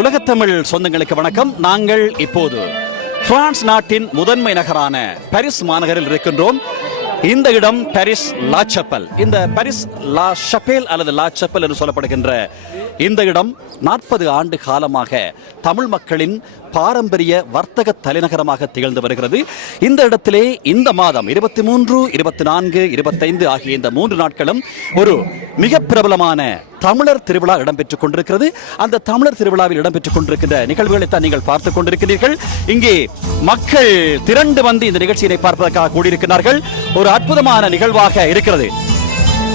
உலகத்தமிழ் சொந்தங்களுக்கு வணக்கம். நாங்கள் இப்போது பிரான்ஸ் நாட்டின் முதன்மை நகரான பாரிஸ் மாநகரில் இருக்கின்றோம். இந்த இடம் பாரிஸ் லா சப்பல். இந்த பாரிஸ் லா ஷப்பேல் அல்லது லா சப்பல் என்று சொல்லப்படுகின்ற இந்த இடம் 40 ஆண்டு காலமாக தமிழ் மக்களின் பாரம்பரிய வர்த்தக தலைநகரமாக திகழ்ந்து வருகிறது. இந்த இடத்திலே இந்த மாதம் 23, 24, 25 ஆகிய இந்த 3 நாட்களும் ஒரு மிக பிரபலமான தமிழர் திருவிழா இடம்பெற்றுக் கொண்டிருக்கிறது. அந்த தமிழர் திருவிழாவில் இடம்பெற்றுக் கொண்டிருக்கின்ற நிகழ்வுகளை தான் நீங்கள் பார்த்துக் கொண்டிருக்கிறீர்கள். இங்கே மக்கள் திரண்டு வந்து இந்த நிகழ்ச்சியை பார்ப்பதற்காக கூடியிருக்கிறார்கள். ஒரு அற்புதமான நிகழ்வாக இருக்கிறது.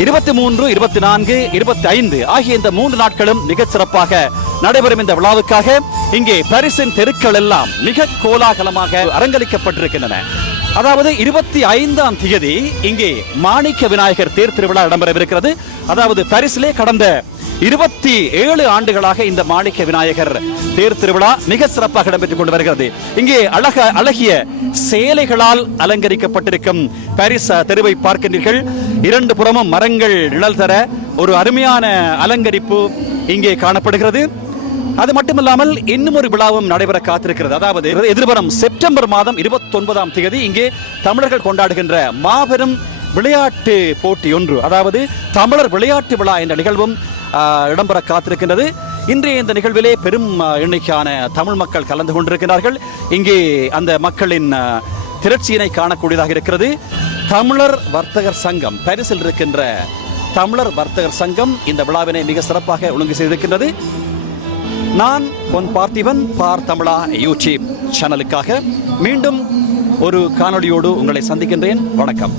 23, 24, 25 ஆகிய இந்த 3 நாட்களும் மிகச் சிறப்பாக நடைபெறும் இந்த விழாவுக்காக இங்கே பாரிஸின் தெருக்கள் எல்லாம் மிக கோலாகலமாக அலங்கரிக்கப்பட்டிருக்கின்றன. அதாவது 25ஆம் தேதி இங்கே மாணிக்க விநாயகர் தேர் திருவிழா இடம்பெறவிருக்கிறது. அதாவது பாரிஸிலே கடந்த 27 ஆண்டுகளாக இந்த மாணிக்க விநாயகர் தேர் திருவிழா மிக சிறப்பாக இடம்பெற்றுக் கொண்டு வருகிறது. இங்கே அழகிய சேலைகளால் அலங்கரிக்கப்பட்டிருக்கும் பாரிஸ் தெருவை பார்க்கின்றீர்கள். 2 புறமும் மரங்கள் நிழல் தர ஒரு அருமையான அலங்கரிப்பு இங்கே காணப்படுகிறது. அது மட்டுமில்லாமல் இன்னும் ஒரு விழாவும் நடைபெற காத்திருக்கிறது. அதாவது எதிர்வரும் செப்டம்பர் மாதம் 29ஆம் தேதி இங்கே தமிழர்கள் கொண்டாடுகின்ற மாபெரும் விளையாட்டு போட்டி ஒன்று, அதாவது தமிழர் விளையாட்டு விழா என்ற நிகழ்வும் இடம்பெற காத்திருக்கின்றது. இன்றைய இந்த நிகழ்விலே பெரும் எண்ணிக்கையான தமிழ் மக்கள் கலந்து கொண்டிருக்கிறார்கள். இங்கே அந்த மக்களின் திரட்சியினை காணக்கூடியதாக இருக்கிறது. தமிழர் வர்த்தகர் சங்கம், பாரிஸில் இருக்கின்ற தமிழர் வர்த்தகர் சங்கம் இந்த விழாவினை மிக சிறப்பாக ஒழுங்கு செய்திருக்கின்றது. நான் பொன் பார்த்திபன், பார் தமிழா யூடியூப் சேனலுக்காக மீண்டும் ஒரு காணொளியோடு உங்களை சந்திக்கின்றேன். வணக்கம்.